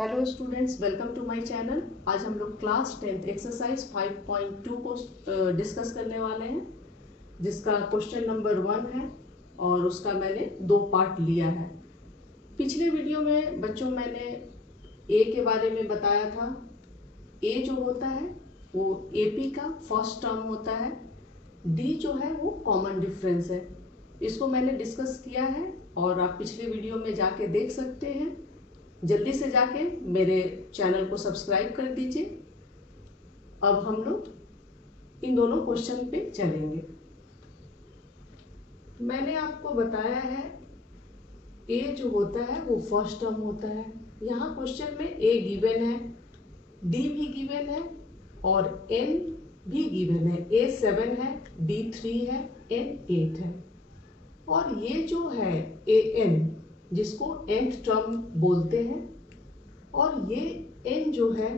Hello students, welcome to my channel. आज हम लोग क्लास 10th एक्सरसाइज 5.2 को डिस्कस करने वाले हैं, जिसका क्वेश्चन नंबर 1 है और उसका मैंने 2 पार्ट लिया है। पिछले वीडियो में बच्चों मैंने ए के बारे में बताया था। ए जो होता है वो एपी का फर्स्ट टर्म होता है। डी जो है वो कॉमन डिफरेंस है। इसको मैंने डिस्कस किया है और आप पिछले वीडियो में जाके देख सकते हैं। जल्दी से जाके मेरे चैनल को सब्सक्राइब कर दीजिए। अब हम लोग इन दोनों क्वेश्चन पे चलेंगे। मैंने आपको बताया है ए जो होता है वो फर्स्ट टर्म होता है। यहाँ क्वेश्चन में ए गिवन है, डी भी गिवन है और एन भी गिवन है। ए 7 है, डी 3 है, एन 8 है। और ये जो है ए एन, जिसको nth टर्म बोलते हैं, और ये n जो है,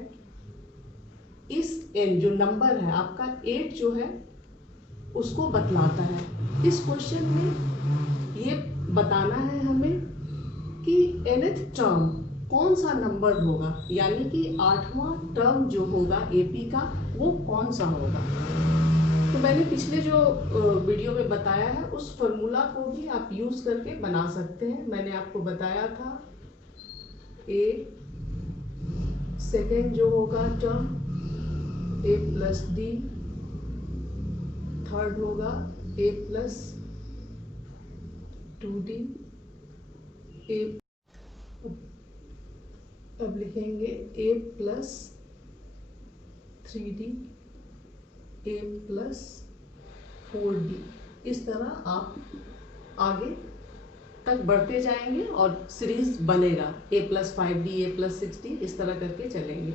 इस n जो नंबर है आपका 8 जो है उसको बतलाता है। इस क्वेश्चन में ये बताना है हमें कि nth टर्म कौन सा नंबर होगा, यानी कि 8वां टर्म जो होगा एपी का वो कौन सा होगा। तो मैंने पिछले जो वीडियो में बताया है उस फॉर्मूला को भी आप यूज करके बना सकते हैं। मैंने आपको बताया था ए सेकेंड जो होगा टर्म ए प्लस डी, थर्ड होगा ए प्लस 2d, ए अब लिखेंगे ए प्लस 3d, ए प्लस 4d। इस तरह आप आगे तक बढ़ते जाएंगे और सीरीज बनेगा ए प्लस 5d, ए प्लस 6d, इस तरह करके चलेंगे।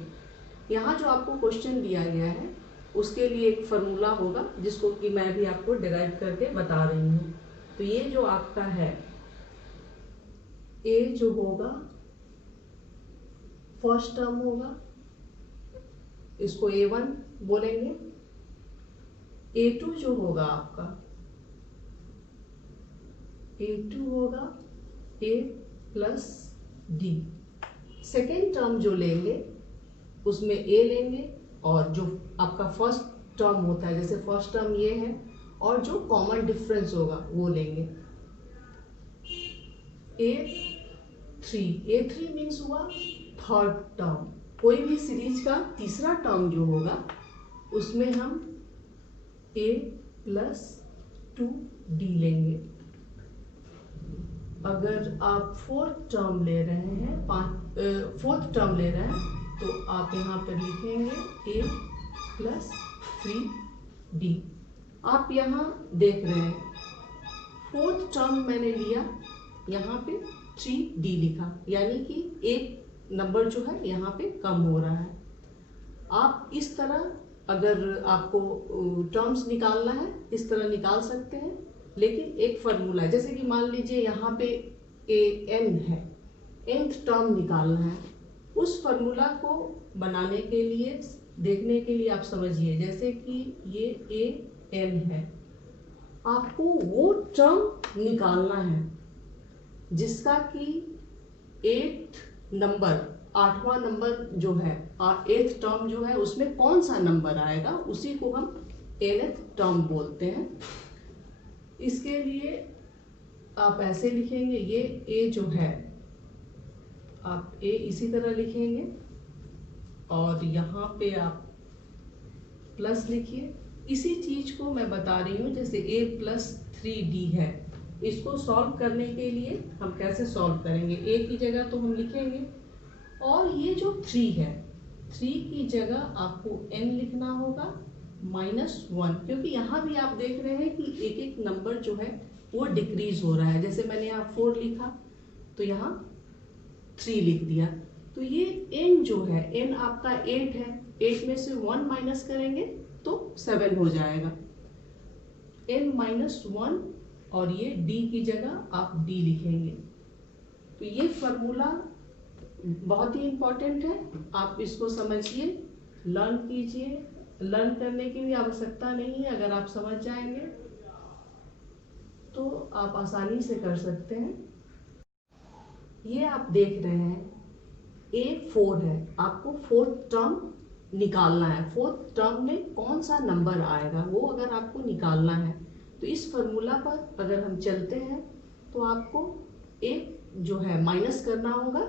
यहाँ जो आपको क्वेश्चन दिया गया है उसके लिए एक फार्मूला होगा जिसको कि मैं भी आपको डिराइव करके बता रही हूँ। तो ये जो आपका है ए जो होगा फर्स्ट टर्म होगा, इसको A1 बोलेंगे। A2 जो होगा आपका A2 होगा A plus D. Second term जो लेंगे उसमें A लेंगे और जो आपका फर्स्ट टर्म होता है, जैसे फर्स्ट टर्म ये है, और जो कॉमन डिफरेंस होगा वो लेंगे A3 मीन्स हुआ थर्ड टर्म। कोई भी सीरीज का तीसरा टर्म जो होगा उसमें हम A प्लस 2d लेंगे। अगर आप फोर्थ टर्म ले रहे हैं, फोर्थ टर्म ले रहे हैं, तो आप यहाँ पर लिखेंगे A प्लस 3d। आप यहाँ देख रहे हैं फोर्थ टर्म मैंने लिया, यहाँ पे 3d लिखा, यानी कि एक नंबर जो है यहाँ पे कम हो रहा है। आप इस तरह अगर आपको टर्म्स निकालना है इस तरह निकाल सकते हैं, लेकिन एक फार्मूला है। जैसे कि मान लीजिए यहाँ पे ए एन है, nth टर्म निकालना है। उस फार्मूला को बनाने के लिए, देखने के लिए आप समझिए, जैसे कि ये ए एन है, आपको वो टर्म निकालना है जिसका कि 8th नंबर, 8वां नंबर जो है, 8th टर्म जो है उसमें कौन सा नंबर आएगा, उसी को हम nth टर्म बोलते हैं। इसके लिए आप ऐसे लिखेंगे, ये a जो है आप a इसी तरह लिखेंगे और यहाँ पे आप प्लस लिखिए। इसी चीज को मैं बता रही हूँ, जैसे a प्लस 3d है, इसको सॉल्व करने के लिए हम कैसे सॉल्व करेंगे। a की जगह तो हम लिखेंगे, और ये जो 3 है, 3 की जगह आपको n लिखना होगा -1, क्योंकि यहाँ भी आप देख रहे हैं कि एक एक नंबर जो है वो डिक्रीज हो रहा है। जैसे मैंने यहाँ 4 लिखा तो यहाँ 3 लिख दिया। तो ये n जो है, n आपका 8 है, 8 में से 1 माइनस करेंगे तो 7 हो जाएगा, n-1, और ये d की जगह आप d लिखेंगे। तो ये फार्मूला बहुत ही इंपॉर्टेंट है, आप इसको समझिए, लर्न कीजिए। लर्न करने की भी आवश्यकता नहीं है, अगर आप समझ जाएंगे तो आप आसानी से कर सकते हैं। ये आप देख रहे हैं ए 4 है, आपको फोर्थ टर्म निकालना है। फोर्थ टर्म में कौन सा नंबर आएगा वो अगर आपको निकालना है तो इस फॉर्मूला पर अगर हम चलते हैं तो आपको एक जो है माइनस करना होगा।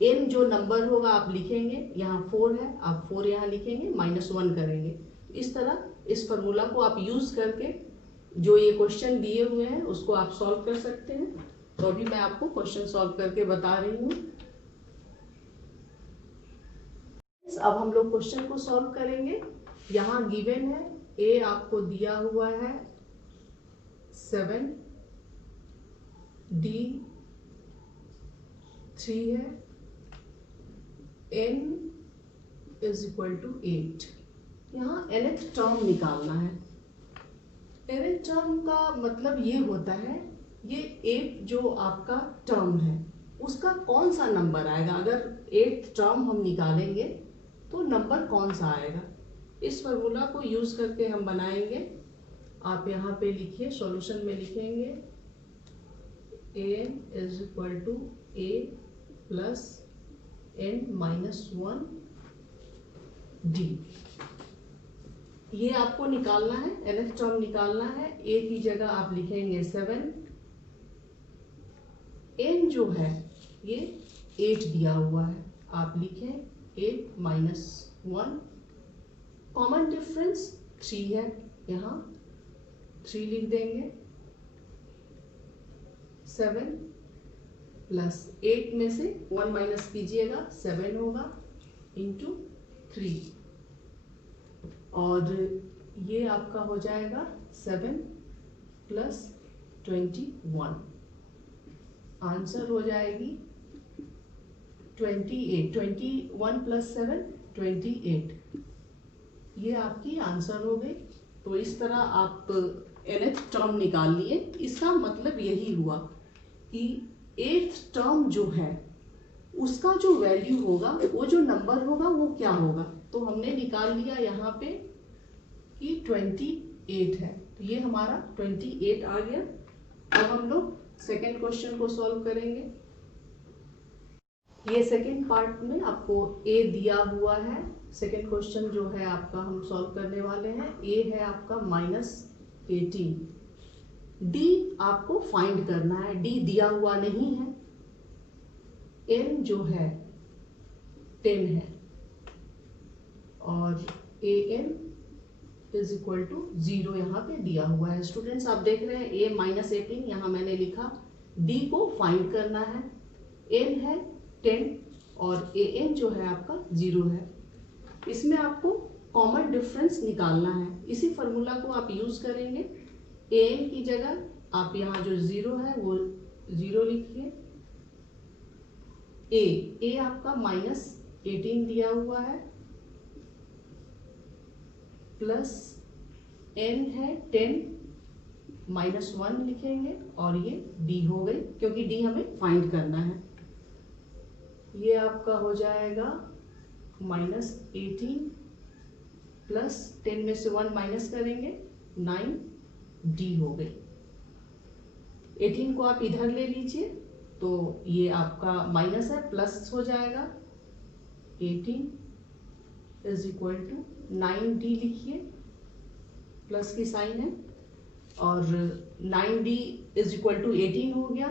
एन जो नंबर होगा आप लिखेंगे, यहाँ 4 है, आप 4 यहाँ लिखेंगे, -1 करेंगे। इस तरह इस फॉर्मूला को आप यूज करके जो ये क्वेश्चन दिए हुए हैं उसको आप सॉल्व कर सकते हैं। तो अभी मैं आपको क्वेश्चन सॉल्व करके बता रही हूँ। अब हम लोग क्वेश्चन को सॉल्व करेंगे। यहाँ गिवन है ए आपको दिया हुआ है 7, डी 3 है, n इज इक्वल टू 8। यहाँ nth टर्म निकालना है। nth टर्म का मतलब ये होता है ये 8 जो आपका टर्म है उसका कौन सा नंबर आएगा। अगर 8th टर्म हम निकालेंगे तो नंबर कौन सा आएगा, इस फॉर्मूला को यूज करके हम बनाएंगे। आप यहाँ पे लिखिए, सॉल्यूशन में लिखेंगे an is equal to a plus n-1 d। ये आपको निकालना है, nth टर्म निकालना है। a की जगह आप लिखेंगे 7, n जो है ये 8 दिया हुआ है, आप लिखें 8-1। कॉमन डिफरेंस 3 है, यहाँ 3 लिख देंगे। 7 प्लस 8 में से 1 माइनस कीजिएगा, 7 होगा इंटू 3, और ये आपका हो जाएगा 7 प्लस 21। आंसर हो जाएगी 28। 21 प्लस 7 28। ये आपकी आंसर हो गई। तो इस तरह आप nth टर्म निकाल लिए। इसका मतलब यही हुआ कि 8th टर्म जो है उसका जो वैल्यू होगा, वो जो नंबर होगा वो क्या होगा। तो हमने निकाल लिया यहाँ पे कि 28 है, तो ये हमारा 28 आ गया। अब हम लोग सेकेंड क्वेश्चन को सॉल्व करेंगे। ये सेकेंड पार्ट में आपको ए दिया हुआ है। सेकेंड क्वेश्चन जो है आपका हम सॉल्व करने वाले हैं। ए है आपका -18, डी आपको फाइंड करना है। डी दिया हुआ नहीं है। एन जो है 10 है और A N is equal to 0 यहाँ पे दिया हुआ है। स्टूडेंट्स आप देख रहे हैं a -18 यहाँ मैंने लिखा। d को फाइंड करना है। n है 10 और a n जो है आपका 0 है। इसमें आपको कॉमन डिफरेंस निकालना है। इसी फॉर्मूला को आप यूज करेंगे। a n की जगह आप यहाँ जो 0 है वो 0 लिखिए। a आपका -18 दिया हुआ है, प्लस n है 10, -1 लिखेंगे और ये d हो गई, क्योंकि d हमें फाइंड करना है। ये आपका हो जाएगा -18 प्लस 10 में से 1 माइनस करेंगे, 9d हो गई। 18 को आप इधर ले लीजिए तो ये आपका माइनस है, प्लस हो जाएगा। 18 इज इक्वल टू 9d लिखिए, प्लस की साइन है, और 9d इज इक्वल टू 18 हो गया।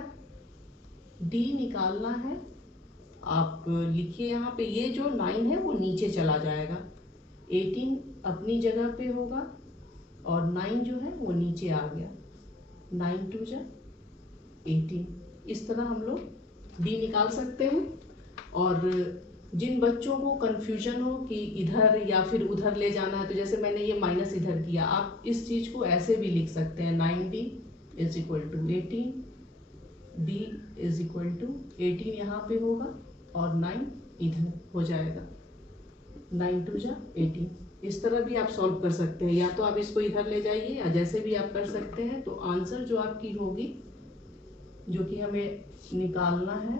d निकालना है, आप लिखिए यहाँ पे। ये जो 9 है वो नीचे चला जाएगा, 18 अपनी जगह पे होगा और 9 जो है वो नीचे आ गया। 9 2 जा 18। इस तरह हम लोग d निकाल सकते हैं। और जिन बच्चों को कंफ्यूजन हो कि इधर या फिर उधर ले जाना है, तो जैसे मैंने ये माइनस इधर किया, आप इस चीज को ऐसे भी लिख सकते हैं। 9d is equal to 18, d is equal to 18 यहाँ पे होगा और 9 इधर हो जाएगा। 9 2 जा 18। इस तरह भी आप सॉल्व कर सकते हैं, या तो आप इसको इधर ले जाइए या जैसे भी आप कर सकते हैं। तो आंसर जो आपकी होगी, जो कि हमें निकालना है,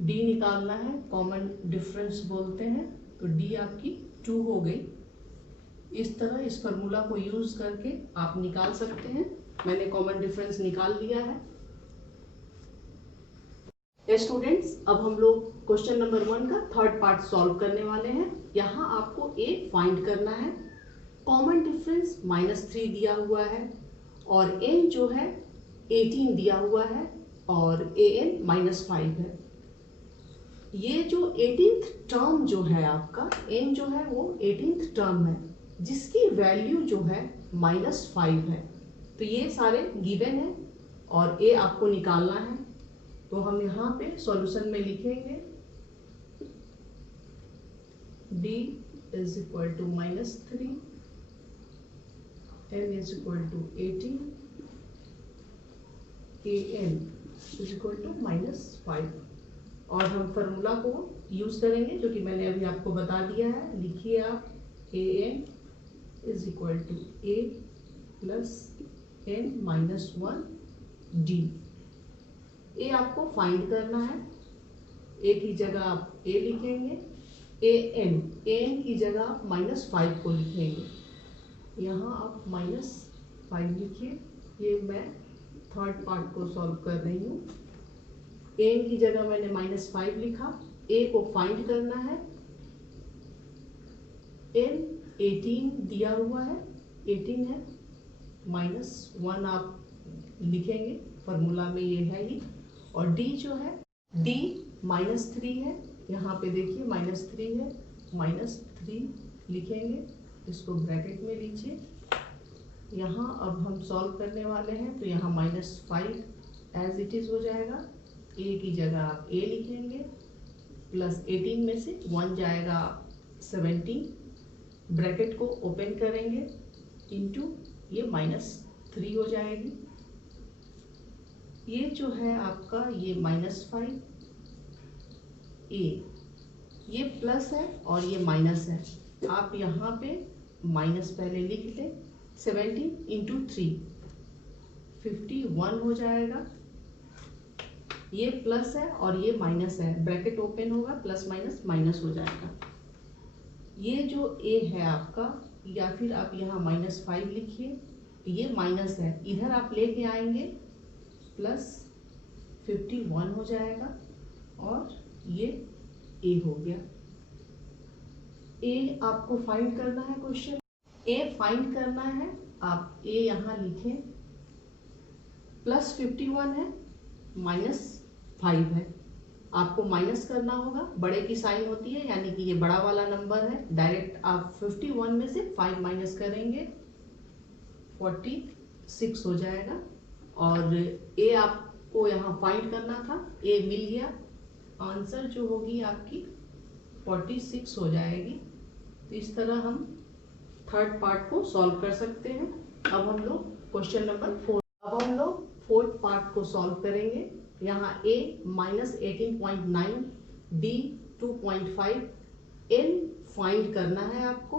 d निकालना है, कॉमन डिफरेंस बोलते हैं, तो d आपकी 2 हो गई। इस तरह इस फॉर्मूला को यूज करके आप निकाल सकते हैं। मैंने कॉमन डिफरेंस निकाल लिया है। स्टूडेंट्स, अब हम लोग क्वेश्चन नंबर 1 का थर्ड पार्ट सॉल्व करने वाले हैं। यहाँ आपको a फाइंड करना है। कॉमन डिफरेंस -3 दिया हुआ है और n जो है 18 दिया हुआ है और an -5 है। ये जो 18th टर्म जो है आपका n जो है वो 18th टर्म है जिसकी वैल्यू जो है -5 है। तो ये सारे गिवन है और a आपको निकालना है। तो हम यहाँ पे सॉल्यूशन में लिखेंगे d is equal to -3, n is equal to 18, an is equal to -5 और हम फार्मूला को यूज करेंगे जो कि मैंने अभी आपको बता दिया है। लिखिए आप an is equal to a plus n minus 1 d। ए आपको फाइंड करना है। ए की जगह आप ए लिखेंगे, एन की जगह आप -5 को लिखेंगे। यहाँ आप -5 लिखिए। ये मैं थर्ड पार्ट को सॉल्व कर रही हूँ। एन की जगह मैंने -5 लिखा। ए को फाइंड करना है। एन 18 दिया हुआ है, 18 है, -1 आप लिखेंगे, फार्मूला में ये है ही। और d जो है d -3 है, यहाँ पे देखिए -3 है, -3 लिखेंगे, इसको ब्रैकेट में लीजिए। यहाँ अब हम सॉल्व करने वाले हैं तो यहाँ -5 एज इट इज हो जाएगा। a की जगह आप a लिखेंगे प्लस 18 में से 1 जाएगा 17, ब्रैकेट को ओपन करेंगे इंटू ये -3 हो जाएगी। ये जो है आपका ये -5 a, ये प्लस है और ये माइनस है। आप यहाँ पे माइनस पहले लिख लें। 17 इंटू 3 51 हो जाएगा। ये प्लस है और ये माइनस है, ब्रैकेट ओपन होगा, प्लस माइनस माइनस हो जाएगा। ये जो a है आपका, या फिर आप यहाँ -5 लिखिए, ये माइनस है, इधर आप लेके आएंगे प्लस 51 हो जाएगा और ये a हो गया। a आपको फाइंड करना है। क्वेश्चन a फाइंड करना है, आप a यहाँ लिखें। प्लस 51 है, -5 है, आपको माइनस करना होगा। बड़े की साइन होती है, यानी कि ये बड़ा वाला नंबर है। डायरेक्ट आप 51 में से 5 माइनस करेंगे, 46 हो जाएगा। और a आपको यहाँ फाइंड करना था, a मिल गया। आंसर जो होगी आपकी 46 हो जाएगी। तो इस तरह हम थर्ड पार्ट को सॉल्व कर सकते हैं। अब हम लोग क्वेश्चन नंबर 4, अब हम लोग फोर्थ पार्ट को सॉल्व करेंगे। यहाँ a -18.9, d 2.5, n फाइंड करना है आपको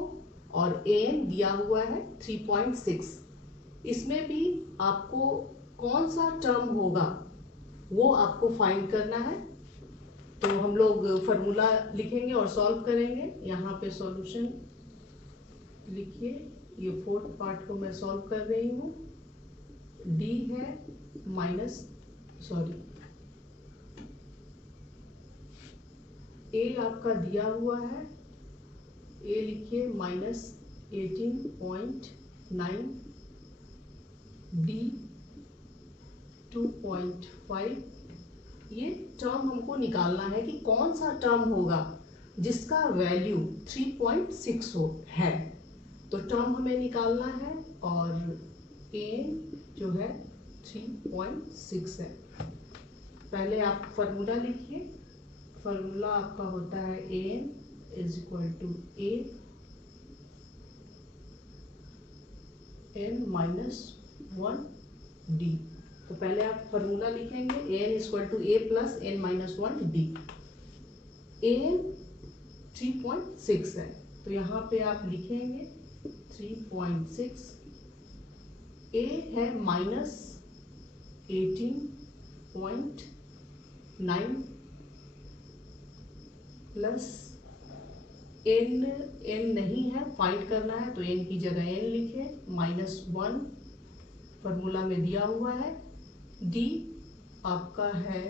और an दिया हुआ है 3.6। इसमें भी आपको कौन सा टर्म होगा वो आपको फाइंड करना है। तो हम लोग फार्मूला लिखेंगे और सॉल्व करेंगे। यहाँ पे सॉल्यूशन लिखिए। ये फोर्थ पार्ट को मैं सॉल्व कर रही हूँ। d है a आपका दिया हुआ है, a लिखिए -18.9, d 2.5। ये टर्म हमको निकालना है कि कौन सा टर्म होगा जिसका वैल्यू 3.6 है। तो टर्म हमें निकालना है और a जो है 3.6 है। पहले आप फार्मूला लिखिए। फार्मूला आपका होता है an is equal to a n minus 1 d। तो पहले आप फार्मूला लिखेंगे, an is equal to a plus n minus 1 d। an 3.6 है, तो यहाँ पे आप लिखेंगे 3.6। a है -18.9 प्लस n नहीं है, फाइंड करना है तो n की जगह n लिखे, -1 फार्मूला में दिया हुआ है। d आपका है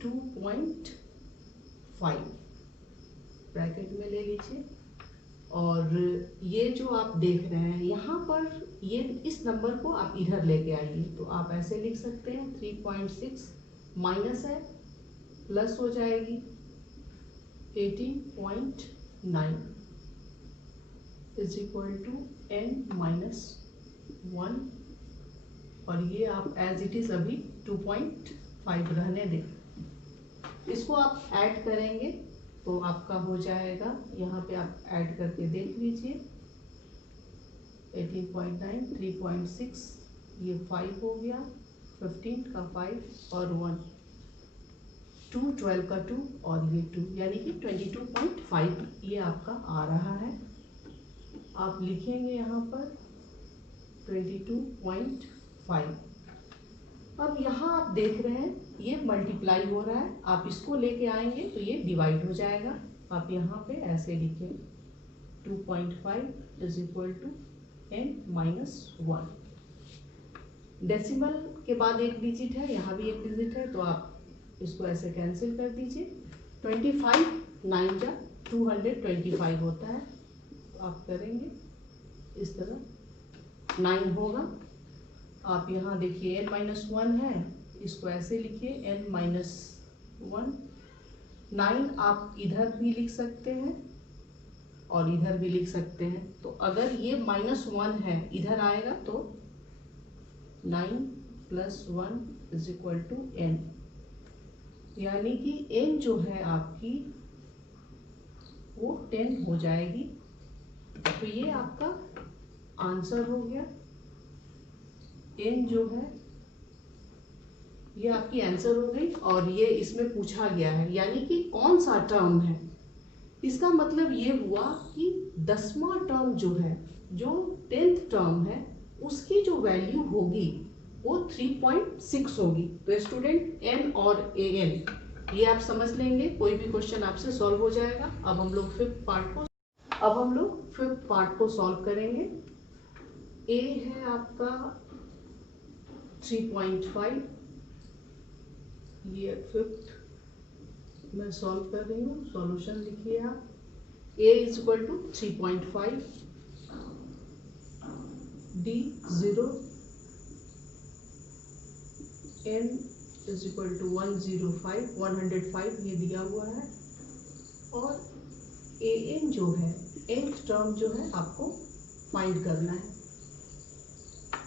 22.5 ब्रैकेट में ले लीजिए। और ये जो आप देख रहे हैं यहाँ पर, ये इस नंबर को आप इधर लेके आइए, तो आप ऐसे लिख सकते हैं 3.6 माइनस है प्लस हो जाएगी 18.9 इज इक्वल टू n-1, और ये आप एज इट इज अभी 2.5 रहने दें। इसको आप ऐड करेंगे तो आपका हो जाएगा, यहाँ पे आप ऐड करके देख लीजिए 18.9, 3.6, ये 5 हो गया, 15 का 5 और 1, 2, 12 का 2 और ये 2, यानी कि 22.5 ये आपका आ रहा है। आप लिखेंगे यहाँ पर 22.5। अब यहाँ आप देख रहे हैं ये मल्टीप्लाई हो रहा है, आप इसको लेके आएंगे तो ये डिवाइड हो जाएगा। आप यहाँ पे ऐसे लिखें 2.5 is equal to n-1। Decimal के बाद एक डिजिट है, यहाँ भी एक डिजिट है, तो आप इसको ऐसे कैंसिल कर दीजिए। 25 9 जा 225 होता है, तो आप करेंगे इस तरह 9 होगा। आप यहाँ देखिए n-1 है, इसको ऐसे लिखिए n-1। 9 आप इधर भी लिख सकते हैं और इधर भी लिख सकते हैं, तो अगर ये -1 है इधर आएगा तो 9 + 1 = n, यानी कि n जो है आपकी वो 10 हो जाएगी। तो ये आपका आंसर हो गया। n जो है ये आपकी आंसर हो गई, और ये इसमें पूछा गया है यानी कि कौन सा टर्म है। इसका मतलब ये हुआ कि 10वां टर्म जो है, जो 10th टर्म है, उसकी जो वैल्यू होगी वो 3.6 होगी। तो स्टूडेंट n और an ये आप समझ लेंगे, कोई भी क्वेश्चन आपसे सॉल्व हो जाएगा। अब हम लोग फिफ्थ पार्ट को सॉल्व करेंगे। a है आपका 3.5, ये फिफ्थ मैं सॉल्व कर रही हूँ, सॉल्यूशन लिखिए आप। a = 3.5, d 0, n = 105 ये दिया हुआ है, और an जो है nth टर्म जो है आपको फाइंड करना है।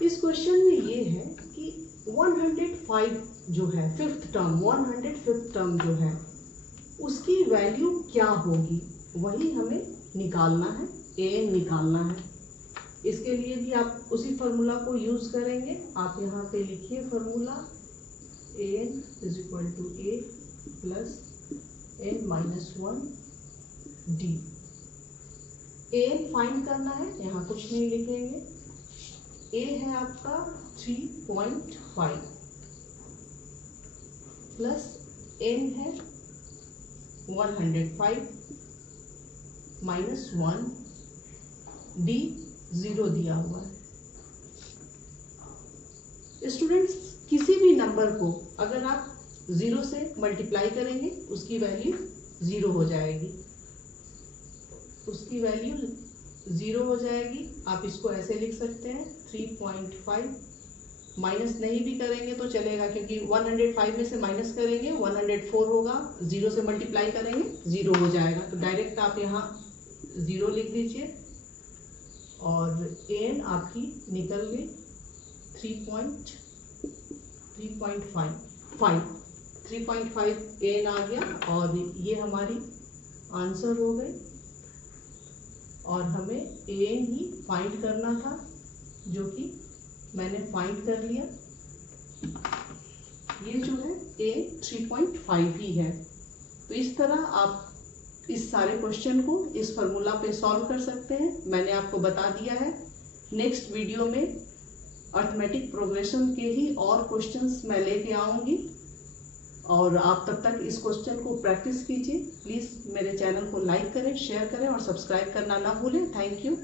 इस क्वेश्चन में ये है कि 105 जो है फिफ्थ टर्म, 105th टर्म जो है उसकी वैल्यू क्या होगी, वही हमें निकालना है, an निकालना है। इसके लिए भी आप उसी फार्मूला को यूज करेंगे। आप यहाँ पे लिखिए formula an = a + n-1 d। an find करना है, यहाँ कुछ नहीं लिखेंगे। a है आपका 3.5 प्लस n है 105 -1 d 0 दिया हुआ है। स्टूडेंट्स, किसी भी नंबर को अगर आप 0 से मल्टीप्लाई करेंगे उसकी वैल्यू 0 हो जाएगी, उसकी वैल्यू 0 हो जाएगी। आप इसको ऐसे लिख सकते हैं 3.5, माइनस नहीं भी करेंगे तो चलेगा, क्योंकि 105 में से माइनस करेंगे 104 होगा, 0 से मल्टीप्लाई करेंगे 0 हो जाएगा। तो डायरेक्ट आप यहाँ 0 लिख दीजिए, और n आपकी निकल गई 3.5 n आ गया, और ये हमारी आंसर हो गई। और हमें an ही फाइंड करना था, जो कि मैंने फाइंड कर लिया। ये जो है a 3.5 ही है। तो इस तरह आप इस सारे क्वेश्चन को इस फार्मूला पे सॉल्व कर सकते हैं। मैंने आपको बता दिया है। नेक्स्ट वीडियो में अर्थमेटिक प्रोग्रेशन के ही और क्वेश्चंस मैं लेके आऊँगी, और आप तब तक इस क्वेश्चन को प्रैक्टिस कीजिए। प्लीज़ मेरे चैनल को लाइक करें, शेयर करें और सब्सक्राइब करना ना भूलें। Thank you.